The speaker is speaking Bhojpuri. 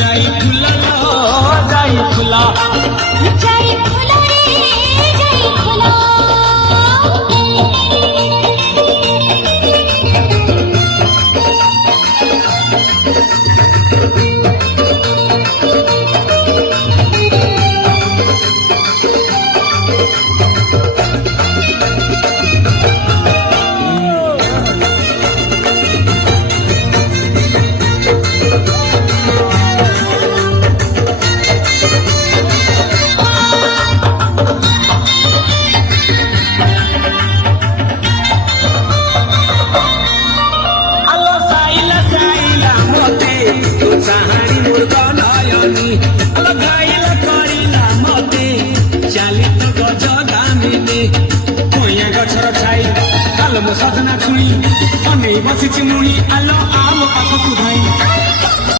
যাই ফুল যাই ফুল যাই ফুল রে যাই ফুল चाहानी मुर्ग नयनी लगाइला करिला मते चालित गज गामिनी कोइया गछर छाई आलो मो सजना छुई अनै बसिछि मुई आलो आम पाखकु धाई